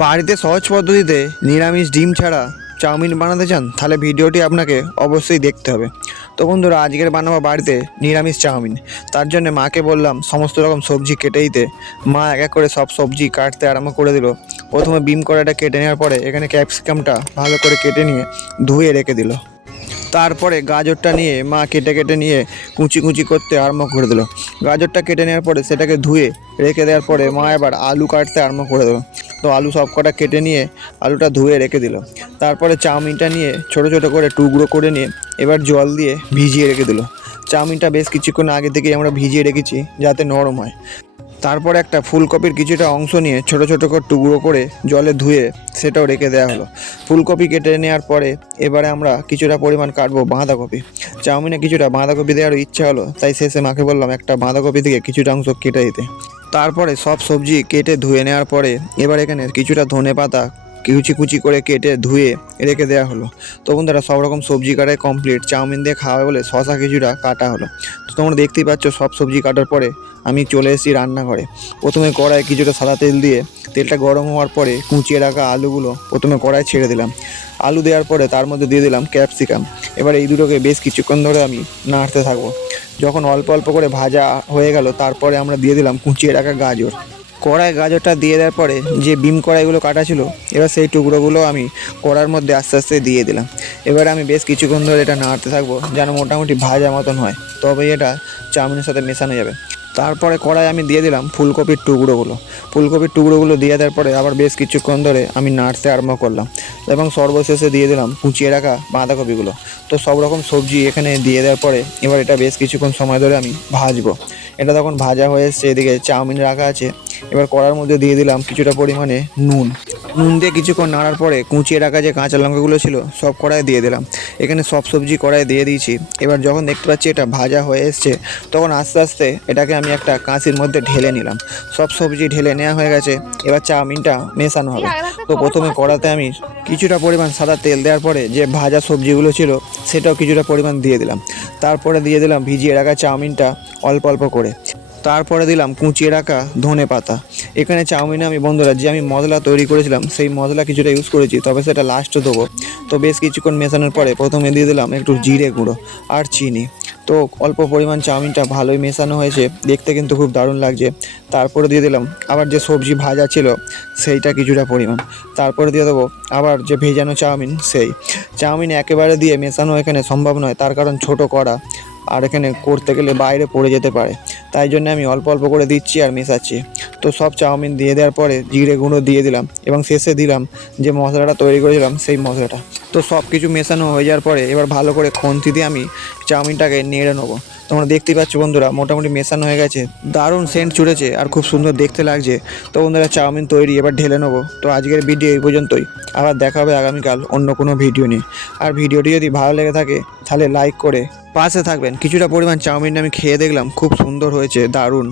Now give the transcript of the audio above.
বাড়িতে সহজ পদ্ধতিতে নিরামিষ ডিম ছাড়া চাউমিন বানাতে চান তাহলে ভিডিওটি আপনাকে অবশ্যই দেখতে হবে। তো বন্ধুরা, আজকের বানাবো বাড়িতে নিরামিষ চাউমিন। তার জন্য মাকে বললাম সমস্ত রকম সবজি কেটে দিতে। মা এক এক করে সব সবজি কাটতে আরম্ভ করে দিল। প্রথমে বিম কড়াইটা কেটে নেওয়ার পরে এখানে ক্যাপসিকামটা ভালো করে কেটে নিয়ে ধুয়ে রেখে দিল। তারপরে গাজরটা নিয়ে মা কেটে কেটে নিয়ে কুচি কুচি করতে আরম্ভ করে দিল। গাজরটা কেটে নেওয়ার পরে সেটাকে ধুয়ে রেখে দেওয়ার পরে মা এবার আলু কাটতে আরম্ভ করে দিল। তো আলু সব কটা কেটে নিয়ে আলুটা ধুয়ে রেখে দিল। তারপরে চাউমিনটা নিয়ে ছোট ছোট করে টুকরো করে নিয়ে এবার জল দিয়ে ভিজিয়ে রেখে দিল। চাউমিনটা বেশ কিছুক্ষণ আগে থেকেই আমরা ভিজিয়ে রেখেছি যাতে নরম হয়। তারপর একটা ফুলকপির কিছুটা অংশ নিয়ে ছোট ছোট করে টুকরো করে জলে ধুয়ে সেটাও রেখে দেওয়া হলো। ফুলকপি কেটে নেওয়ার পরে এবারে আমরা কিছুটা পরিমাণ কাটবো বাঁধাকপি। চাউমিনে কিছুটা বাঁধাকপি দেওয়ার ইচ্ছা হলো, তাই শেষে মাকে বললাম একটা বাঁধাকপি থেকে কিছুটা অংশ কেটে দিতে। তারপরে সব সবজি কেটে ধুয়ে নেওয়ার পরে এবার এখানে কিছুটা ধনেপাতা কুচি কুচি করে কেটে ধুয়ে রেখে দেওয়া হলো। তো বন্ধুরা, সব রকম সবজি কাটাই কমপ্লিট। চাউমিন দিয়ে খাওয়া বলে শশা কিছুটা কাটা হলো। তো তোমরা দেখতেই পাচ্ছ সব সবজি কাটার পরে আমি চলে এসেছি রান্নাঘরে। প্রথমে কড়াই কিছুটা সাদা তেল দিয়ে তেলটা গরম হওয়ার পরে কুচিয়ে রাখা আলুগুলো প্রথমে কড়াই ছেড়ে দিলাম। আলু দেওয়ার পরে তার মধ্যে দিয়ে দিলাম ক্যাপসিকাম। এবার এই দুটোকে বেশ কিছুক্ষণ ধরে আমি নাড়তে থাকবো। যখন অল্প অল্প করে ভাজা হয়ে গেল তারপরে আমরা দিয়ে দিলাম কুচিয়ে রাখা গাজর। কড়াই গাজরটা দিয়ে দেওয়ার পরে যে বিম কড়াইগুলো কাটা ছিল এবার সেই টুকরোগুলো আমি কড়ার মধ্যে আস্তে আস্তে দিয়ে দিলাম। এবার আমি বেশ কিছুক্ষণ ধরে এটা নাড়তে থাকবো যেন মোটামুটি ভাজা মতন হয়, তবে এটা চাউমিনের সাথে মেশানো যাবে। তারপরে কড়াই আমি দিয়ে দিলাম ফুলকপির টুকরোগুলো দিয়ে দেওয়ার পরে আবার বেশ কিছুক্ষণ ধরে আমি নাড়তে আরম্ভ করলাম এবং সর্বশেষে দিয়ে দিলাম কুচিয়ে রাখা বাঁধাকপিগুলো। তো সব রকম সবজি এখানে দিয়ে দেওয়ার পরে এবার এটা বেশ কিছুক্ষণ সময় ধরে আমি ভাজবো। এটা তখন ভাজা হয়ে এসছে, এদিকে চাউমিন রাখা আছে। এবার কড়ার মধ্যে দিয়ে দিলাম কিছুটা পরিমাণে নুন দিয়ে কিছুক্ষণ নাড়ার পরে কুচিয়ে রাখা যে কাঁচা লঙ্কাগুলো ছিল সব কড়াই দিয়ে দিলাম। এখানে সব সবজি কড়াই দিয়ে দিয়েছি। এবার যখন দেখতে পাচ্ছি এটা ভাজা হয়ে এসছে তখন আস্তে আস্তে এটাকে আমি একটা কাঁচির মধ্যে ঢেলে নিলাম। সব সবজি ঢেলে নেওয়া হয়ে গেছে, এবার চাউমিনটা মেশানো হবে। তো প্রথমে কড়াতে আমি কিছুটা পরিমাণ সাদা তেল দেওয়ার পরে যে ভাজা সবজিগুলো ছিল সেটাও কিছুটা পরিমাণ দিয়ে দিলাম। তারপরে দিয়ে দিলাম ভিজিয়ে রাখা চাউমিনটা অল্প অল্প করে। তারপরে দিলাম কুচিয়ে রাখা ধনেপাতা। এখানে চাউমিনে আমি বন্ধুরা যে আমি মশলা তৈরি করেছিলাম সেই মশলা কিছুটা ইউজ করেছি, তবে সেটা লাস্টে দেবো। তো বেশ কিছুক্ষণ মেশানোর পরে প্রথমে দিয়ে দিলাম একটু জিরে গুঁড়ো আর চিনি। তো অল্প পরিমাণ চাউমিনটা ভালোই মেশানো হয়েছে, দেখতে কিন্তু খুব দারুণ লাগছে। তারপরে দিয়ে দিলাম আবার যে সবজি ভাজা ছিল সেইটা কিছুটা পরিমাণ। তারপরে দিয়ে দেবো আবার যে ভেজানো চাউমিন, সেই চাউমিন একেবারে দিয়ে মেশানো এখানে সম্ভব নয়, তার কারণ ছোট কড়া আর এখানে করতে গেলে বাইরে পড়ে যেতে পারে। তাই জন্য আমি অল্প অল্প করে দিচ্ছি আর মেশাচ্ছি। তো সব চাউমিন দিয়ে দেওয়ার পরে জিরে গুঁড়ো দিয়ে দিলাম এবং শেষে দিলাম যে মশলাটা তৈরি করেছিলাম সেই মশলাটা। তো সব কিছু মেশানো হয়ে যাওয়ার পরে এবার ভালো করে খুন্তি দিয়ে আমি চাউমিনটাকে নেড়ে নেবো। তোমরা দেখতেই পাচ্ছ বন্ধুরা মোটামুটি মেশানো হয়ে গেছে, দারুণ সেন্ট ছুটেছে আর খুব সুন্দর দেখতে লাগছে। তো বন্ধুরা, চাউমিন তৈরি, এবার ঢেলে নেবো। তো আজকের ভিডিও এই পর্যন্তই, আবার দেখা হবে আগামীকাল অন্য কোনো ভিডিও নিয়ে। আর ভিডিওটি যদি ভালো লেগে থাকে তাহলে লাইক করে পাশে থাকবেন। কিছুটা পরিমাণ চাউমিন আমি খেয়ে দেখলাম, খুব সুন্দর হয়েছে, দারুণ।